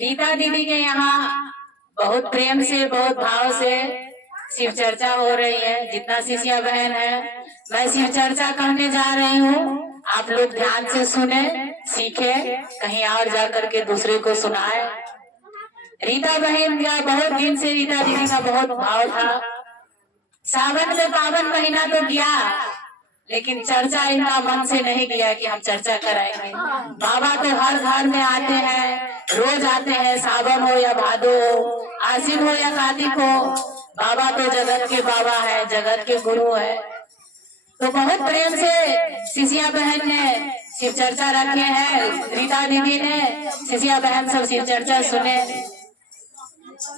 रीता दीदी के यहाँ बहुत प्रेम से, बहुत भाव से शिव चर्चा हो रही है। जितना शिष्या बहन है, मैं शिव चर्चा करने जा रही हूँ। आप लोग ध्यान से सुने, सीखे, कहीं और जा करके दूसरे को सुनाए। रीता बहन का बहुत दिन से रीता दीदी का बहुत भाव था। सावन में पावन महीना तो गया, लेकिन चर्चा इनका मन से नहीं गया कि हम चर्चा कराएंगे। बाबा तो हर घर में आते हैं, रोज आते हैं, सावन हो या भादो हो, आसिन हो या कार्तिक हो। बाबा तो जगत के बाबा है, जगत के गुरु है। तो बहुत प्रेम से शिष्या बहन ने शिव चर्चा रखे हैं। रीता दीदी ने, शिष्या बहन सब शिव चर्चा सुने।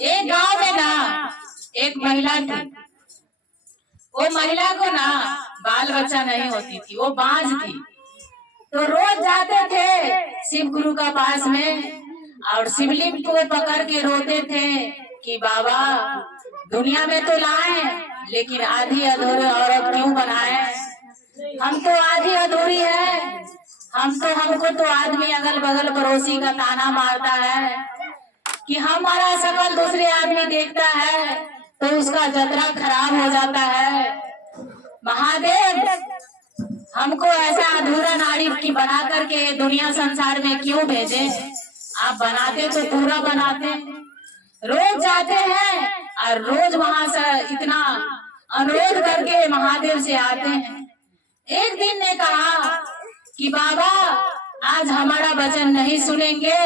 एक गांव में ना एक महिला थी। वो महिला को ना बाल बच्चा नहीं होती थी, वो बांझ थी। तो रोज जाते थे शिव गुरु का पास में और शिवलिंग को पकड़ के रोते थे कि बाबा दुनिया में तो लाए, लेकिन आधी अधूरी औरत क्यों बनाए? हम तो आधी अधूरी है। हमको तो आदमी अगल बगल पड़ोसी का ताना मारता है कि हमारा शकल दूसरे आदमी देखता है तो उसका जतरा खराब हो जाता है। महादेव, हमको ऐसा अधूरा नारी की बना करके दुनिया संसार में क्यों भेजे? आप बनाते तो पूरा बनाते। रोज जाते हैं और रोज वहां से इतना अनुरोध करके महादेव से आते हैं। एक दिन ने कहा कि बाबा आज हमारा वचन नहीं सुनेंगे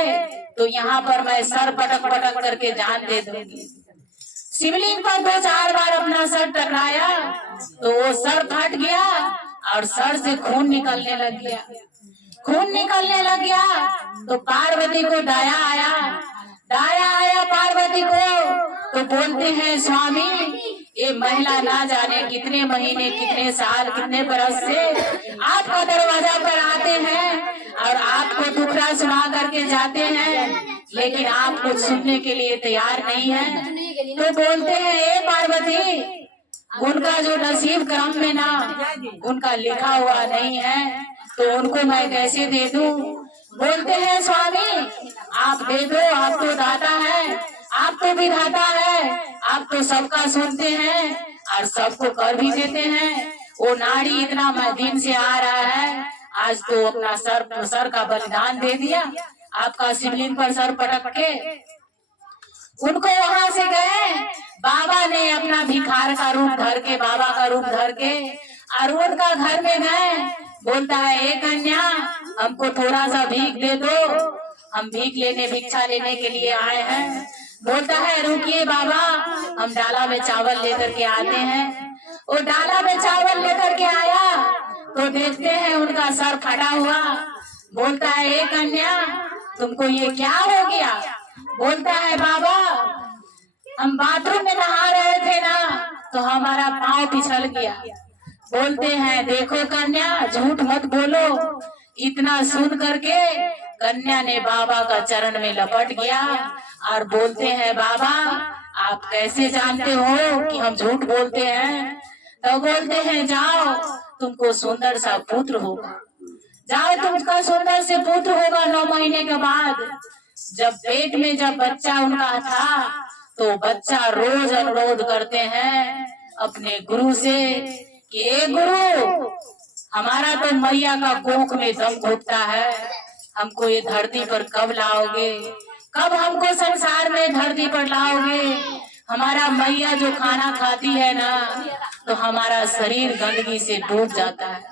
तो यहाँ पर मैं सर पटक पटक करके जान दे दूंगी। शिवलिंग पर 2-4 बार अपना सर टकराया तो वो सर फट गया और सर से खून निकलने लग गया। खून निकलने लग गया तो पार्वती को दया आया पार्वती को। तो बोलते हैं स्वामी, ये महिला ना जाने कितने महीने, कितने साल, कितने बरस से आपका दरवाजा पर आते हैं और आपको दुखड़ा सुना करके जाते हैं, लेकिन आप कुछ सुनने के लिए तैयार नहीं है। तो बोलते हैं ए पार्वती, उनका जो नसीब क्रम में ना उनका लिखा हुआ नहीं है तो उनको मैं कैसे दे दूं? बोलते हैं स्वामी आप दे दो, आप तो दाता है, आप तो विधाता है, आप तो सबका सुनते हैं और सबको कर भी देते हैं। वो नारी इतना दिन से आ रहा है, आज तो अपना सर का बलिदान दे दिया, आपका शिवलिंग पर सर पटक के। उनको वहां से गए, बाबा ने अपना भिखार का रूप धर के, बाबा का रूप धर के और उनका घर में गए। बोलता है ए कन्या, हमको थोड़ा सा भीख दे दो, हम भिक्षा लेने के लिए आए हैं। बोलता है रुकिए बाबा, हम डाला में चावल लेकर के आते हैं। वो डाला में चावल लेकर के आया तो देखते हैं उनका सर फटा हुआ। बोलता है ए कन्या, तुमको ये क्या हो गया? बोलता है बाबा हम बाथरूम में नहा रहे थे ना तो हमारा पाँव फिसल गया। बोलते हैं देखो कन्या, झूठ मत बोलो। इतना सुन करके कन्या ने बाबा का चरण में लपट गया और बोलते हैं बाबा आप कैसे जानते हो कि हम झूठ बोलते हैं? तो बोलते हैं जाओ तुमको सुंदर सा पुत्र होगा, जाओ तुमका सुंदर से पुत्र होगा 9 महीने के बाद। जब पेट में जब बच्चा उनका था तो बच्चा रोज अनुरोध करते हैं अपने गुरु से कि ए गुरु, हमारा तो मैया का कोख में दम घुटता है, हमको ये धरती पर कब लाओगे? कब हमको संसार में धरती पर लाओगे? हमारा मैया जो खाना खाती है ना तो हमारा शरीर गंदगी से डूब जाता है।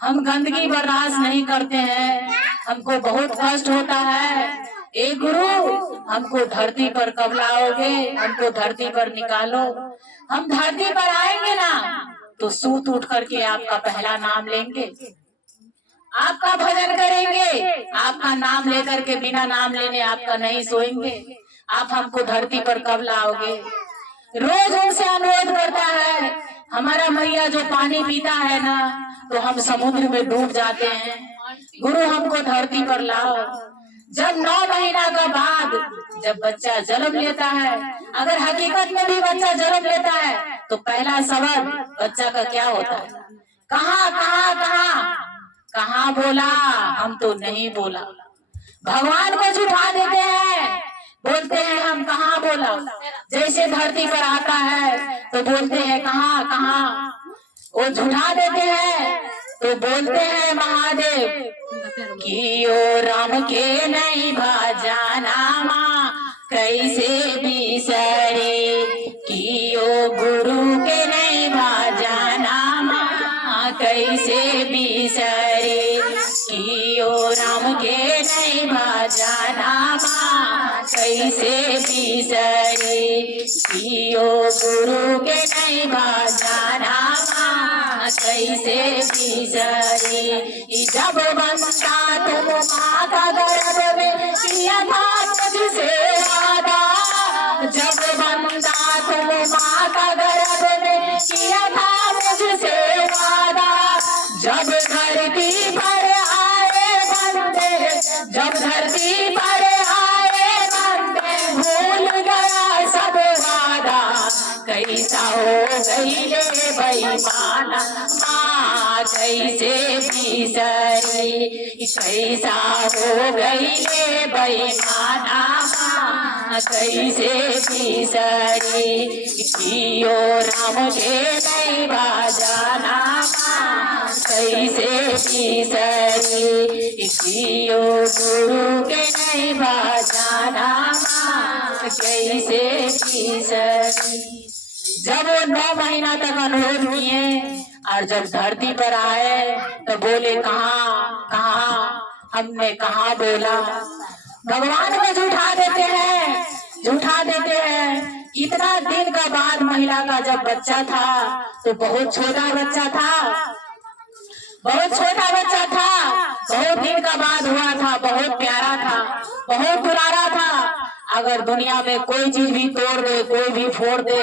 हम गंदगी बर्दाश्त नहीं करते हैं, हमको बहुत कष्ट होता है। ए गुरु, हमको धरती पर कब लाओगे? हमको धरती पर निकालो। हम धरती पर आएंगे ना तो सूत उठ करके आपका पहला नाम लेंगे, आपका भजन करेंगे, आपका नाम लेकर के बिना नाम लेने आपका नहीं सोएंगे। आप हमको धरती पर कब लाओगे? रोज उनसे अनुरोध करता है। हमारा मैया जो पानी पीता है ना तो हम समुद्र में डूब जाते हैं। गुरु हमको धरती पर लाओ। जब 9 महीना का बाद जब बच्चा जन्म लेता है, अगर हकीकत में भी बच्चा जन्म लेता है तो पहला सवाल बच्चा का क्या होता है? कहाँ कहाँ कहाँ कहाँ बोला? हम तो नहीं बोला। भगवान को झुठा देते हैं बोलते हैं हम कहाँ बोला, जैसे धरती पर आता है तो बोलते हैं कहाँ कहाँ, वो झुठा देते हैं तो बोलते हैं महादेव कि ओ राम के नहीं भाजाना माँ कैसे बिसरे, कि ओ गुरु के नहीं भाजाना माँ कैसे बिसरे, कि ओ राम के नहीं भाजाना माँ कैसे बिसरे, कि ओ गुरु के नहीं भाजाना माँ कैसे बिसरे। जब बंदा तुम माँ का गर्भ में किया था तुझसे वादा, जब बंदा तुम माँ का गर्भ में किया था मुझसे वादा, जब धरती पर आए बंदे, जब धरती पर आए बंदे भूल गया सब वादा, कैसा हो गई ले बेईमाना माँ कैसे बिसरी, कैसा हो गई ले बेईमाना माँ कैसे बिसरी, कियो राम के नहीं भाजाना माँ कैसे बिसरी, कियो गुरु के नहीं भाजाना माँ कैसे बिसरी। जब वो 9 महीना तक अनुरोध किए और जब धरती पर आए तो बोले कहाँ कहाँ, हमने कहाँ बोला। भगवान को झूठा देते हैं, झूठा देते हैं। इतना दिन का बाद महिला का जब बच्चा था तो बहुत छोटा बच्चा था, बहुत छोटा बच्चा था, बहुत दिन का बाद हुआ था, बहुत प्यारा था, बहुत दुलारा था। अगर दुनिया में कोई चीज भी तोड़ दे, कोई भी फोड़ दे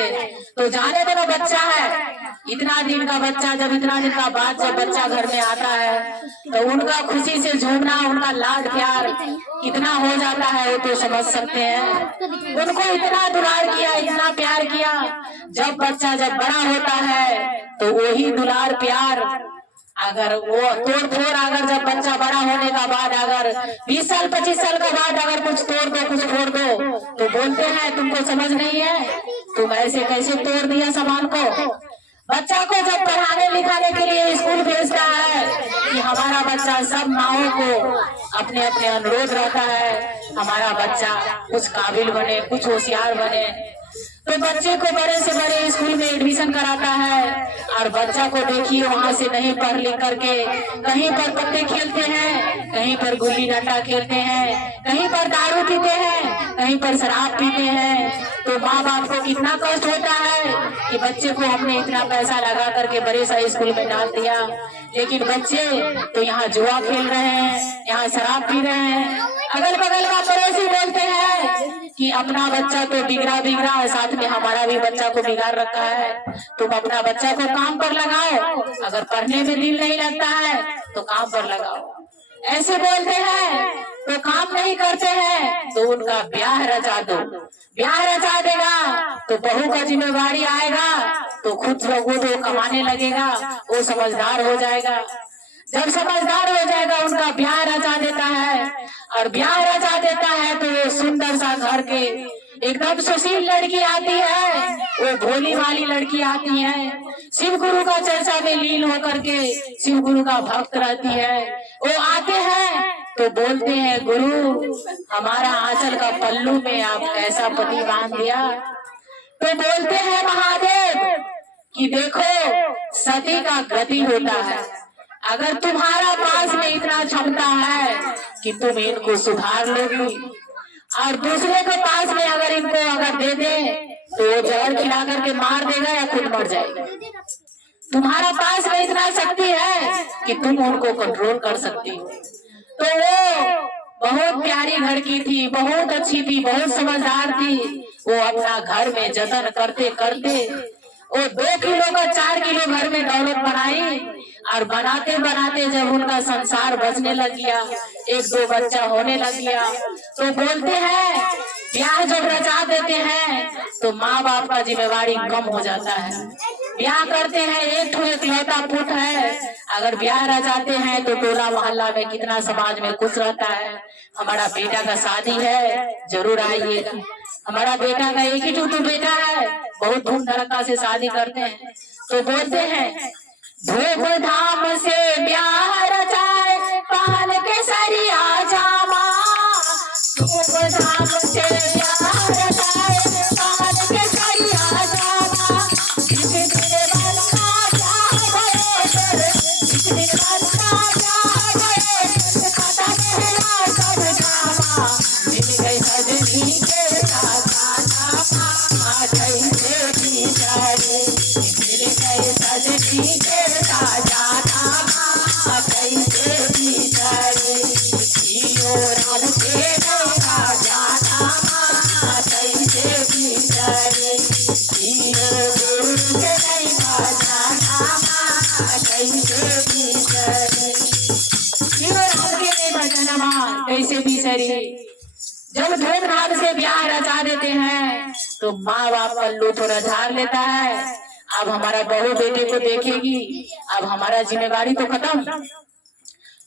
तो जाने दो बच्चा है। इतना दिन का बच्चा, जब इतना दिन का बाद जब बच्चा घर में आता है तो उनका खुशी से झूमना, उनका लाड प्यार कितना हो जाता है वो तो समझ सकते हैं। उनको इतना दुलार किया, इतना प्यार किया। जब बच्चा जब बड़ा होता है तो वही दुलार प्यार अगर वो तोड़ फोड़, अगर जब बच्चा बड़ा होने का बाद अगर 20 साल 25 साल का बाद अगर कुछ तोड़ दो, कुछ फोड़ दो तो बोलते हैं तुमको समझ नहीं है, तुम ऐसे कैसे तोड़ दिया सामान को। बच्चा को जब पढ़ाने लिखाने के लिए स्कूल भेजता है कि हमारा बच्चा, सब माओ को अपने अपने अनुरोध रहता है हमारा बच्चा कुछ काबिल बने, कुछ होशियार बने, तो बच्चे को बड़े से बड़े स्कूल में एडमिशन कराता है। और बच्चा को देखिए वहाँ से नहीं पढ़ लिख करके कहीं पर पत्ते खेलते हैं, कहीं पर गुल्ली डंडा खेलते हैं, कहीं पर दारू पीते हैं, कहीं पर शराब पीते हैं। तो माँ बाप को कितना कष्ट होता है कि बच्चे को हमने इतना पैसा लगा करके बड़े सा स्कूल में डाल दिया, लेकिन बच्चे तो यहाँ जुआ खेल रहे हैं, यहाँ शराब पी रहे हैं। अगल बगल का पड़ोसी बोलते हैं कि अपना बच्चा तो बिगड़ा बिगड़ा है, साथ में हमारा भी बच्चा को बिगाड़ रखा है, तुम अपना बच्चा को काम पर लगाओ, अगर पढ़ने में दिल नहीं लगता है तो काम पर लगाओ। ऐसे बोलते हैं तो काम नहीं करते हैं तो उनका ब्याह रचा दो, ब्याह रचा देगा तो बहू का जिम्मेवारी आएगा तो खुद वो कमाने लगेगा, वो समझदार हो जाएगा। जब समझदार हो जाएगा उनका ब्याह रचा देता है, और ब्याह रचा देता है तो वो सुंदर सा घर के एकदम सुशील लड़की आती है, वो भोली वाली लड़की आती है, शिव गुरु का चर्चा में लीन होकर के शिव गुरु का भक्त रहती है। वो आते हैं तो बोलते हैं गुरु हमारा आंचल का पल्लू में आप कैसा पति बांध दिया। तो बोलते हैं महादेव कि देखो सती का गति होता है, अगर तुम्हारा पास में इतना क्षमता है कि तुम इनको सुधार लोगी और दूसरे के पास में अगर इनको अगर दे दे तो वो जहर खिला करके मार देगा या खुद मर जाएगा। तुम्हारा पास में इतना शक्ति है कि तुम उनको कंट्रोल कर सकती हो। तो वो बहुत प्यारी लड़की थी, बहुत अच्छी थी, बहुत समझदार थी। वो अपना घर में जतन करते करते वो 2 किलो का 4 किलो घर में दौलत बनाई, और बनाते बनाते जब उनका संसार बचने लग गया, 1-2 बच्चा होने लग गया, तो बोलते हैं ब्याह जब रचा देते हैं तो माँ बाप का जिम्मेवारी कम हो जाता है। ब्याह करते हैं, एक इकलौता पुत्र है, अगर ब्याह रचाते हैं तो टोला मोहल्ला में कितना समाज में खुश रहता है। हमारा बेटा का शादी है, जरूर आइएगा। हमारा बेटा का एक ही टूटू बेटा है, बहुत धूम धड़का से शादी करते हैं। तो बोलते हैं धूमधाम से ब्याह रचाए पान के सरिया जामा, धूमधाम से ब्याह रचाए पान के सरिया जामा। जिस दिन बनना ब्याह गए, जिस दिन बनना ब्याह गए, पता मेरा सब जामा। मिल गई सजनी के साथ जामा, कैसे भी जाए। मिल गई सजनी के साथ जामा, कैसे भी जाए। जियो राम के नौका जामा, कैसे भी जाए। जियो गुरु के नौका जामा, कैसे भी जाए। जियो राम के नौका जामा, कैसे भी सरी। जब धूमधाम से ब्याह रचा देते हैं तो माँ बाप पल्लू थोड़ा झाड़ लेता है। अब हमारा बहू बेटे को देखेगी, अब हमारा जिम्मेवारी तो खत्म।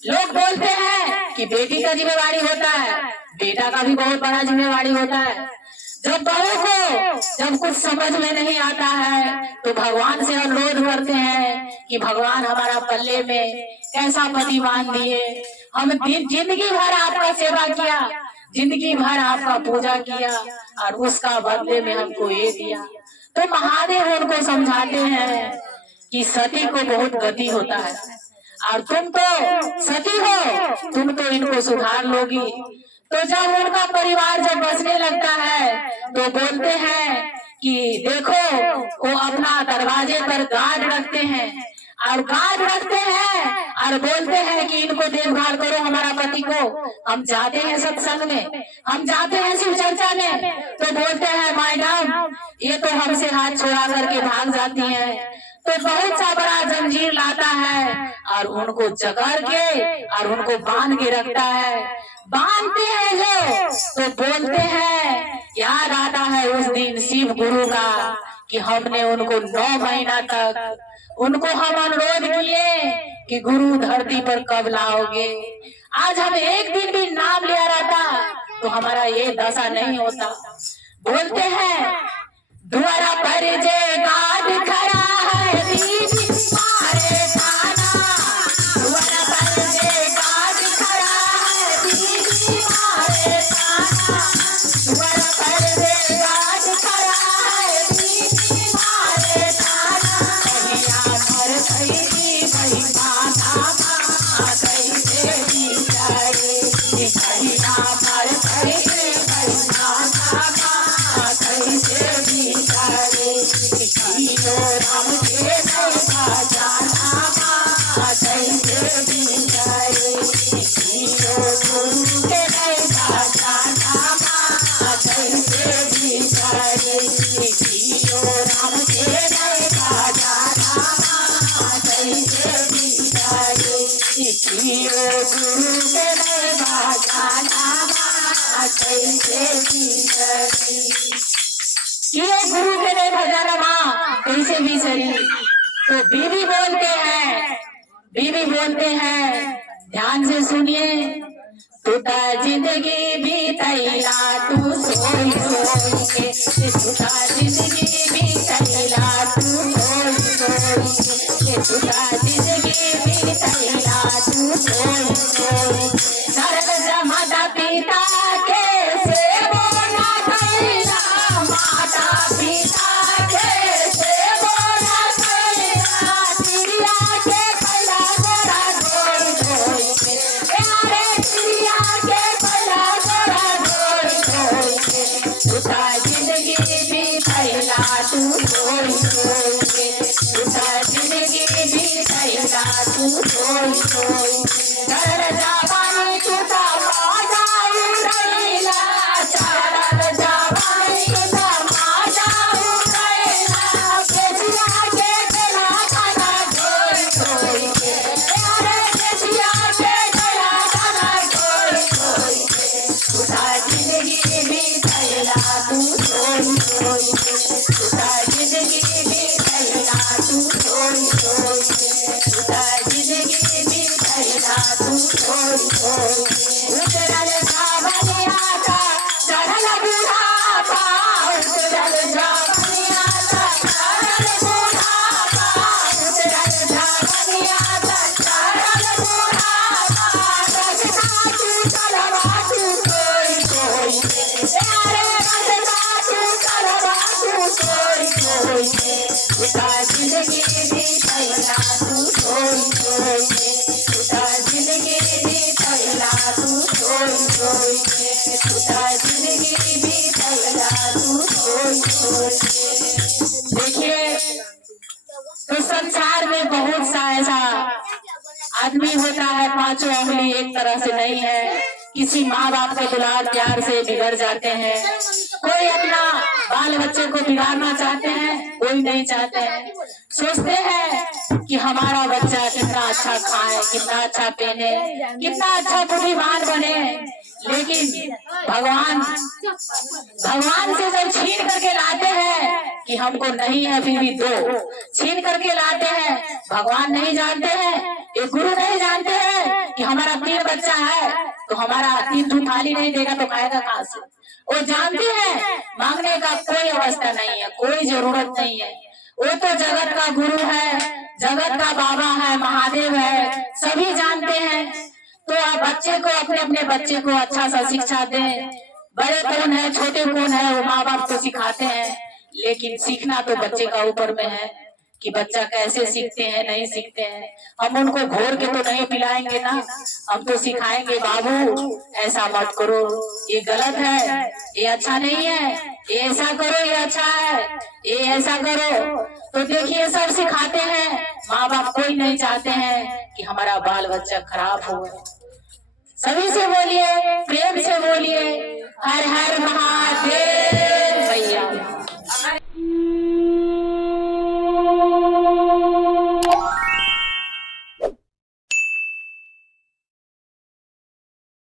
लोग बोलते हैं कि बेटी का जिम्मेवारी होता है, बेटा का भी बहुत बड़ा जिम्मेवारी होता है। जब बहू को जब कुछ समझ में नहीं आता है तो भगवान से अनुरोध करते हैं कि भगवान हमारा पल्ले में कैसा पति बांध दिए। हम जिंदगी भर आपका सेवा किया, जिंदगी भर आपका पूजा किया और उसका बदले में हमको ये दिया। तो महादेव उनको समझाते हैं कि सती को बहुत गति होता है और तुम तो सती हो, तुम तो इनको सुधार लोगी। तो जब उनका परिवार जब बसने लगता है तो बोलते हैं कि देखो वो अपना दरवाजे पर गार्ड रखते हैं और गार्ड रखते हैं और बोलते हैं कि इनको देखभाल करो हमारा पति को। हम जाते हैं सत्संग में, हम जाते हैं शिव चर्चा में, तो बोलते हैं मैडम ये तो हमसे हाथ छुड़ा करके भाग जाती है। तो बहुत सा बड़ा जंजीर लाता है और उनको जकड़ के और उनको बांध के रखता है। बांधते हैं जो तो बोलते हैं, याद आता है उस दिन शिव गुरु का कि हमने उनको 9 महीना तक उनको हम अनुरोध किए कि गुरु धरती पर कब लाओगे। आज हम एक दिन भी नाम लिया रहता तो हमारा ये दशा नहीं होता। बोलते हैं द्वारा पर जे गार्ड खड़ा है दीदी मारे थाना, द्वारा पर जे गार्ड खड़ा है दीदी मारे थाना, द्वारा पर जे गार्ड खड़ा है दीदी मारे थाना। कहिया भर सही वही माता कैसे भी जाए, कहिया भर सही वही माता कैसे भी जाए। जियो राम के नौका जामा, कैसे भी जाए। जियो गुरु के नौका जामा, कैसे भी जाए। जियो राम के नौका जामा, कैसे भी जाए। जियो गुरु के नौका जामा, कैसे भी जाए। ये गुरु के लिए भजन माँ कैसे भी सही। तो बीवी बोलते हैं ध्यान से सुनिए। टूटा जिंदगी बीतैला तू सोई सोई के, टूटा जिंदगी बीतैला तू सोई सोई के, टूटा जिंदगी बीतैला तू सोई सोई। नरक माता पिता के सेवो ना कैला, माता पिता के सेवो ना कैला, तिरिया के कैला गोरा धोई धोई के, प्यारे तिरिया के कैला गोरा धोई धोई के। टूटा जिंदगी रोई के तुझा जिंदगी बीतला तू रोई के। देखिए, तो संसार में बहुत सा ऐसा आदमी होता है, पांचों उंगली एक तरह से नहीं है। किसी माँ बाप के दुलार प्यार से बिगड़ जाते हैं, कोई अपना बाल बच्चे को बिगाड़ना चाहते हैं, कोई नहीं चाहते हैं। सोचते हैं कि हमारा बच्चा कितना अच्छा खाए, कितना अच्छा पहने, कितना अच्छा बुद्धिमान बने, लेकिन भगवान से जब छीन करके लाते हैं कि हमको नहीं है फिर भी दो, छीन करके लाते हैं। भगवान नहीं जानते हैं, एक गुरु नहीं जानते हैं कि हमारा 3 बच्चा है तो हमारा 3 थाली नहीं देगा तो खाएगा कहाँ से। वो जानते हैं मांगने का कोई अवस्था नहीं है, कोई जरूरत नहीं है। वो तो जगत का गुरु है, जगत का बाबा है, महादेव है, सभी जानते हैं। तो आप बच्चे को, अपने अपने बच्चे को अच्छा सा शिक्षा दें। बड़े कौन है, छोटे कौन है, वो माँ बाप तो सिखाते हैं, लेकिन सीखना तो बच्चे का ऊपर में है कि बच्चा कैसे सीखते हैं, नहीं सीखते हैं। हम उनको घोर के तो नहीं पिलाएंगे ना, हम तो सिखाएंगे बाबू ऐसा मत करो, ये गलत है, ये अच्छा नहीं है, ये ऐसा करो, ये अच्छा है, ये ऐसा करो। तो देखिए, सब सिखाते हैं, माँ बाप कोई नहीं चाहते हैं कि हमारा बाल बच्चा खराब हो। सभी से बोलिए